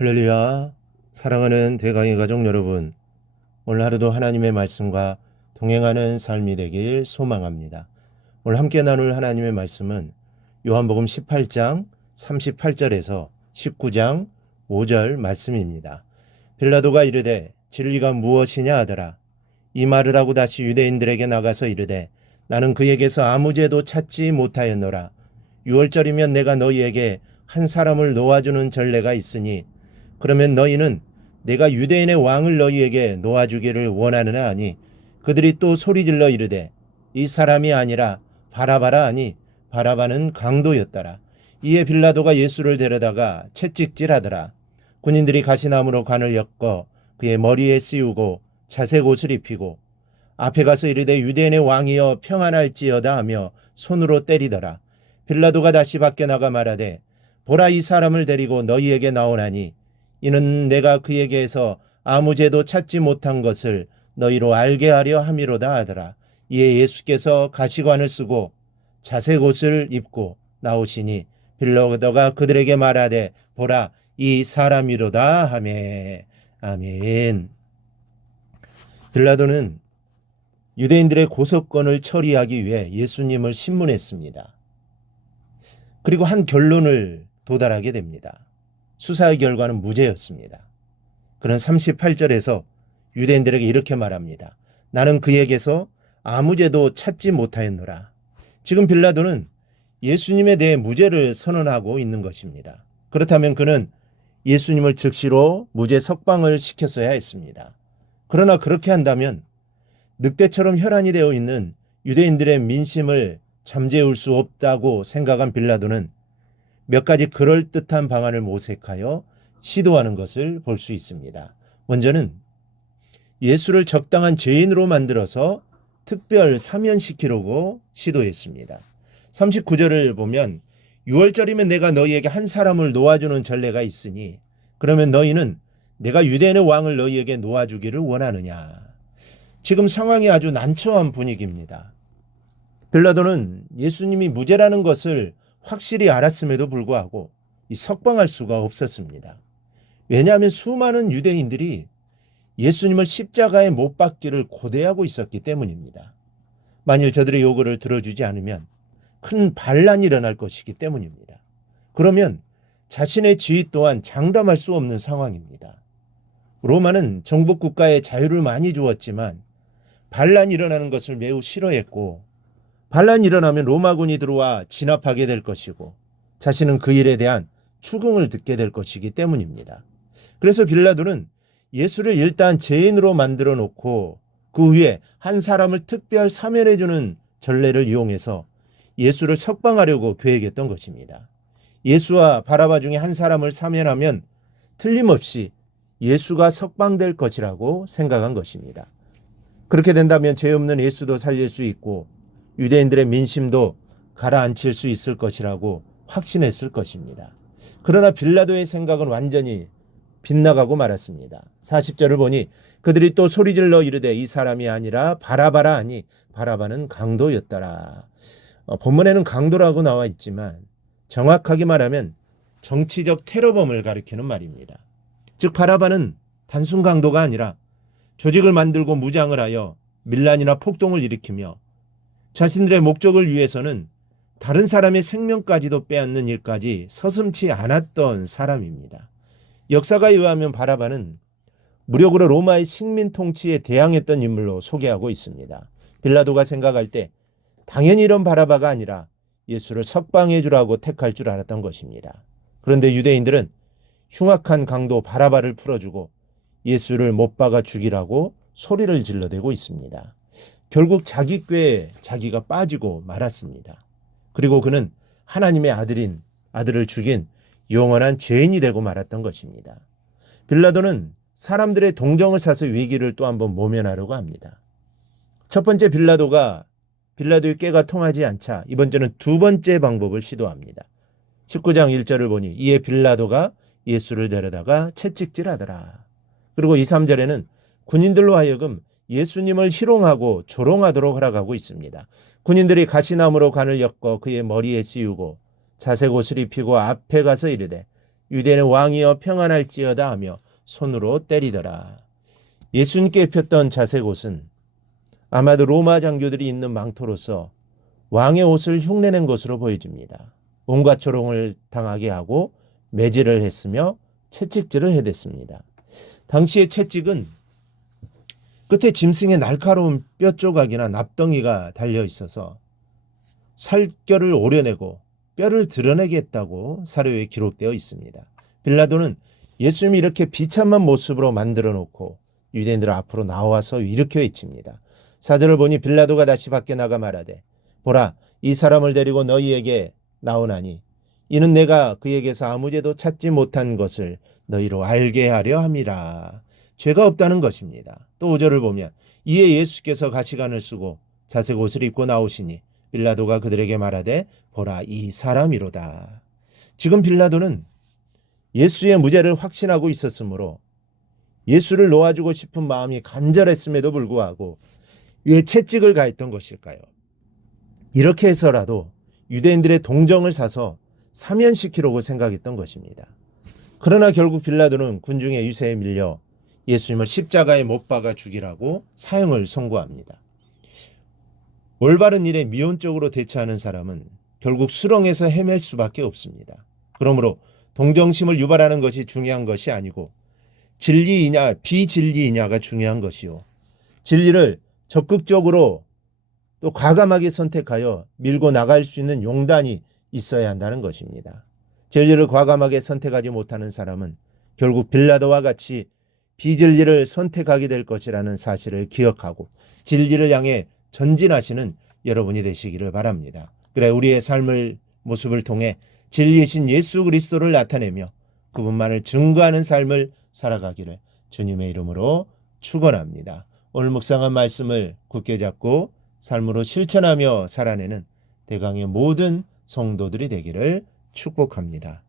할렐루야. 사랑하는 대강의 가족 여러분, 오늘 하루도 하나님의 말씀과 동행하는 삶이 되길 소망합니다. 오늘 함께 나눌 하나님의 말씀은 요한복음 18장 38절에서 19장 5절 말씀입니다. 빌라도가 이르되 진리가 무엇이냐 하더라. 이 말을 하고 다시 유대인들에게 나가서 이르되 나는 그에게서 아무 죄도 찾지 못하였노라. 6월절이면 내가 너희에게 한 사람을 놓아주는 전례가 있으니 그러면 너희는 내가 유대인의 왕을 너희에게 놓아주기를 원하느냐 하니 그들이 또 소리질러 이르되 이 사람이 아니라 바라바라 하니 바라바는 강도였더라. 이에 빌라도가 예수를 데려다가 채찍질하더라. 군인들이 가시나무로 관을 엮어 그의 머리에 씌우고 자색 옷을 입히고 앞에 가서 이르되 유대인의 왕이여 평안할지어다 하며 손으로 때리더라. 빌라도가 다시 밖에 나가 말하되 보라 이 사람을 데리고 너희에게 나오나니 이는 내가 그에게서 아무 죄도 찾지 못한 것을 너희로 알게 하려 함이로다 하더라. 이에 예수께서 가시관을 쓰고 자색 옷을 입고 나오시니 빌라도가 그들에게 말하되 보라 이 사람이로다 하매. 아멘. 빌라도는 유대인들의 고소건을 처리하기 위해 예수님을 신문했습니다. 그리고 한 결론을 도달하게 됩니다. 수사의 결과는 무죄였습니다. 그는 38절에서 유대인들에게 이렇게 말합니다. 나는 그에게서 아무 죄도 찾지 못하였노라. 지금 빌라도는 예수님에 대해 무죄를 선언하고 있는 것입니다. 그렇다면 그는 예수님을 즉시로 무죄 석방을 시켰어야 했습니다. 그러나 그렇게 한다면 늑대처럼 혈안이 되어 있는 유대인들의 민심을 잠재울 수 없다고 생각한 빌라도는 몇 가지 그럴듯한 방안을 모색하여 시도하는 것을 볼 수 있습니다. 먼저는 예수를 적당한 죄인으로 만들어서 특별 사면시키려고 시도했습니다. 39절을 보면 6월절이면 내가 너희에게 한 사람을 놓아주는 전례가 있으니 그러면 너희는 내가 유대인의 왕을 너희에게 놓아주기를 원하느냐. 지금 상황이 아주 난처한 분위기입니다. 빌라도는 예수님이 무죄라는 것을 확실히 알았음에도 불구하고 석방할 수가 없었습니다. 왜냐하면 수많은 유대인들이 예수님을 십자가에 못 박기를 고대하고 있었기 때문입니다. 만일 저들의 요구를 들어주지 않으면 큰 반란이 일어날 것이기 때문입니다. 그러면 자신의 지위 또한 장담할 수 없는 상황입니다. 로마는 정복국가에 자유를 많이 주었지만 반란이 일어나는 것을 매우 싫어했고 반란이 일어나면 로마군이 들어와 진압하게 될 것이고 자신은 그 일에 대한 추궁을 듣게 될 것이기 때문입니다. 그래서 빌라도는 예수를 일단 죄인으로 만들어 놓고 그 위에 한 사람을 특별 사면해 주는 전례를 이용해서 예수를 석방하려고 계획했던 것입니다. 예수와 바라바 중에 한 사람을 사면하면 틀림없이 예수가 석방될 것이라고 생각한 것입니다. 그렇게 된다면 죄 없는 예수도 살릴 수 있고 유대인들의 민심도 가라앉힐 수 있을 것이라고 확신했을 것입니다. 그러나 빌라도의 생각은 완전히 빗나가고 말았습니다. 40절을 보니 그들이 또 소리질러 이르되 이 사람이 아니라 바라바라 하니 바라바는 강도였더라. 본문에는 강도라고 나와 있지만 정확하게 말하면 정치적 테러범을 가리키는 말입니다. 즉 바라바는 단순 강도가 아니라 조직을 만들고 무장을 하여 밀란이나 폭동을 일으키며 자신들의 목적을 위해서는 다른 사람의 생명까지도 빼앗는 일까지 서슴지 않았던 사람입니다. 역사가에 의하면 바라바는 무력으로 로마의 식민 통치에 대항했던 인물로 소개하고 있습니다. 빌라도가 생각할 때 당연히 이런 바라바가 아니라 예수를 석방해 주라고 택할 줄 알았던 것입니다. 그런데 유대인들은 흉악한 강도 바라바를 풀어주고 예수를 못 박아 죽이라고 소리를 질러대고 있습니다. 결국 자기 꾀에 자기가 빠지고 말았습니다. 그리고 그는 하나님의 아들을 죽인 영원한 죄인이 되고 말았던 것입니다. 빌라도는 사람들의 동정을 사서 위기를 또 한번 모면하려고 합니다. 첫 번째 빌라도의 꾀가 통하지 않자 이번째는 두 번째 방법을 시도합니다. 19장 1절을 보니 이에 빌라도가 예수를 데려다가 채찍질하더라. 그리고 2, 3절에는 군인들로 하여금 예수님을 희롱하고 조롱하도록 허락하고 있습니다. 군인들이 가시나무로 관을 엮어 그의 머리에 씌우고 자색 옷을 입히고 앞에 가서 이르되 유대인의 왕이여 평안할지어다 하며 손으로 때리더라. 예수님께 입혔던 자색 옷은 아마도 로마 장교들이 입는 망토로서 왕의 옷을 흉내낸 것으로 보여집니다. 온갖 조롱을 당하게 하고 매질을 했으며 채찍질을 해댔습니다. 당시의 채찍은 끝에 짐승의 날카로운 뼈 조각이나 납덩이가 달려 있어서 살결을 오려내고 뼈를 드러내게 했다고 사료에 기록되어 있습니다. 빌라도는 예수님이 이렇게 비참한 모습으로 만들어 놓고 유대인들 앞으로 나와서 이렇게 외칩니다. 4절을 보니 빌라도가 다시 밖에 나가 말하되 보라 이 사람을 데리고 너희에게 나오나니 이는 내가 그에게서 아무 죄도 찾지 못한 것을 너희로 알게 하려 함이라. 죄가 없다는 것입니다. 또 5절을 보면 이에 예수께서 가시관을 쓰고 자색 옷을 입고 나오시니 빌라도가 그들에게 말하되 보라 이 사람이로다. 지금 빌라도는 예수의 무죄를 확신하고 있었으므로 예수를 놓아주고 싶은 마음이 간절했음에도 불구하고 왜 채찍을 가했던 것일까요? 이렇게 해서라도 유대인들의 동정을 사서 사면시키려고 생각했던 것입니다. 그러나 결국 빌라도는 군중의 유세에 밀려 예수님을 십자가에 못 박아 죽이라고 사형을 선고합니다. 올바른 일에 미온적으로 대처하는 사람은 결국 수렁에서 헤맬 수밖에 없습니다. 그러므로 동정심을 유발하는 것이 중요한 것이 아니고 진리이냐 비진리이냐가 중요한 것이요. 진리를 적극적으로 또 과감하게 선택하여 밀고 나갈 수 있는 용단이 있어야 한다는 것입니다. 진리를 과감하게 선택하지 못하는 사람은 결국 빌라도와 같이 비진리를 선택하게 될 것이라는 사실을 기억하고 진리를 향해 전진하시는 여러분이 되시기를 바랍니다. 그래 우리의 삶을 모습을 통해 진리이신 예수 그리스도를 나타내며 그분만을 증거하는 삶을 살아가기를 주님의 이름으로 축원합니다. 오늘 묵상한 말씀을 굳게 잡고 삶으로 실천하며 살아내는 대강의 모든 성도들이 되기를 축복합니다.